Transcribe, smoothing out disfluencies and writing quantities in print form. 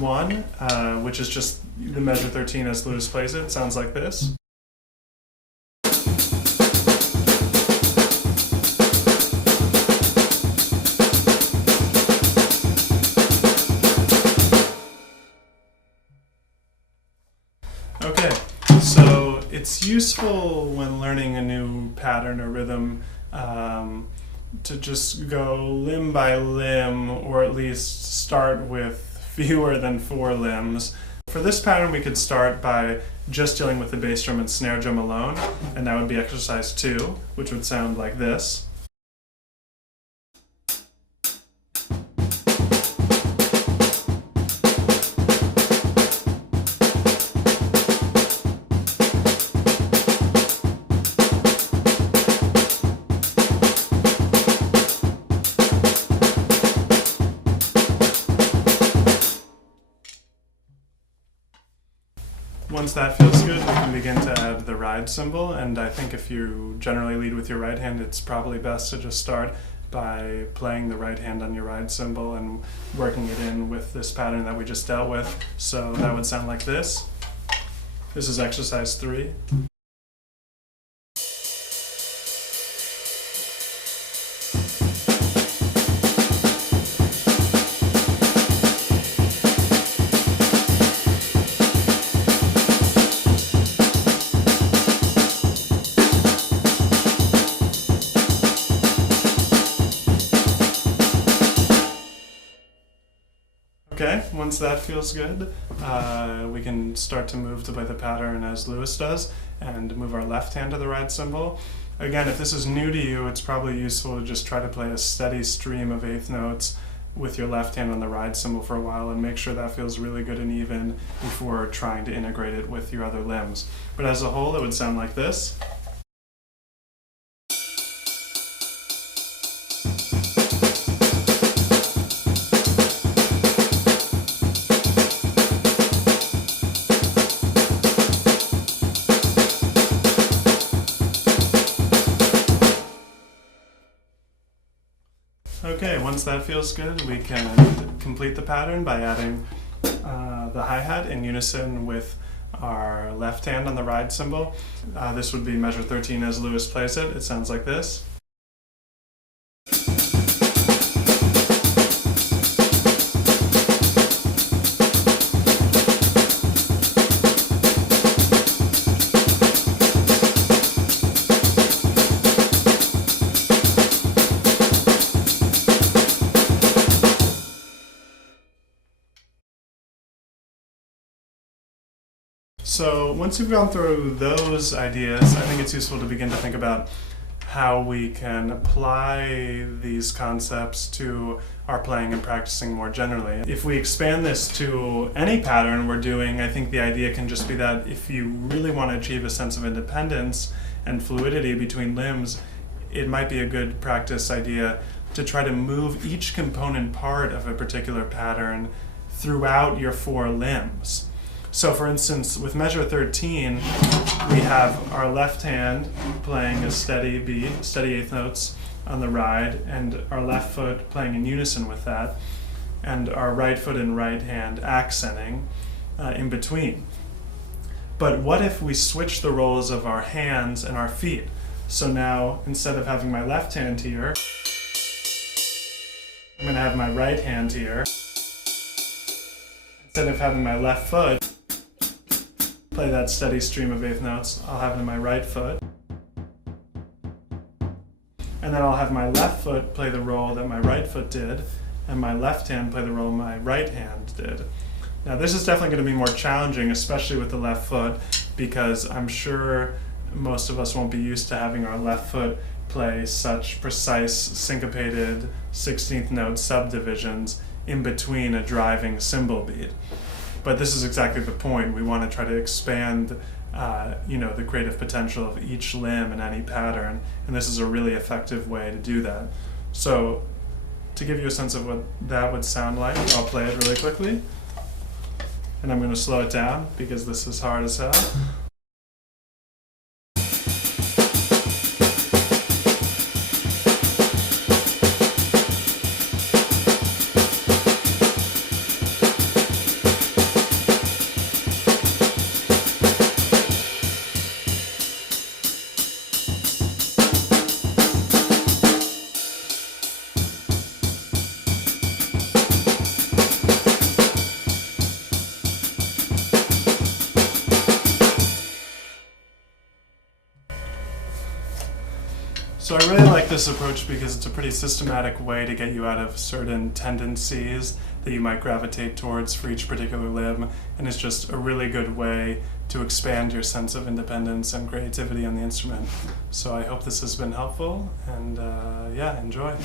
1, which is just the measure 13 as Lewis plays it. It sounds like this. Okay, so it's useful when learning a new pattern or rhythm to just go limb by limb, or at least start with fewer than 4 limbs. For this pattern, we could start by just dealing with the bass drum and snare drum alone, and that would be exercise 2, which would sound like this. Once that feels good, we can begin to add the ride cymbal, and I think if you generally lead with your right hand, it's probably best to just start by playing the right hand on your ride cymbal and working it in with this pattern that we just dealt with. So that would sound like this. This is exercise 3. Okay, once that feels good, we can start to move to play the pattern as Lewis does and move our left hand to the ride cymbal. Again, if this is new to you, it's probably useful to just try to play a steady stream of eighth notes with your left hand on the ride cymbal for a while and make sure that feels really good and even before trying to integrate it with your other limbs. But as a whole, it would sound like this. Okay, once that feels good, we can complete the pattern by adding the hi-hat in unison with our left hand on the ride cymbal. This would be measure 13 as Lewis plays it. It sounds like this. So once you've gone through those ideas, I think it's useful to begin to think about how we can apply these concepts to our playing and practicing more generally. If we expand this to any pattern we're doing, I think the idea can just be that if you really want to achieve a sense of independence and fluidity between limbs, it might be a good practice idea to try to move each component part of a particular pattern throughout your 4 limbs. So for instance, with measure 13, we have our left hand playing a steady beat, steady eighth notes on the ride, and our left foot playing in unison with that, and our right foot and right hand accenting in between. But what if we switch the roles of our hands and our feet? So now, instead of having my left hand here, I'm going to have my right hand here. Instead of having my left foot play that steady stream of eighth notes, I'll have it in my right foot. And then I'll have my left foot play the role that my right foot did, and my left hand play the role my right hand did. Now this is definitely going to be more challenging, especially with the left foot, because I'm sure most of us won't be used to having our left foot play such precise syncopated 16th note subdivisions in between a driving cymbal beat. But this is exactly the point. We want to try to expand the creative potential of each limb in any pattern, and this is a really effective way to do that. So to give you a sense of what that would sound like, I'll play it really quickly, and I'm going to slow it down because this is hard as hell. So I really like this approach because it's a pretty systematic way to get you out of certain tendencies that you might gravitate towards for each particular limb, and it's just a really good way to expand your sense of independence and creativity on the instrument. So I hope this has been helpful, and yeah, enjoy.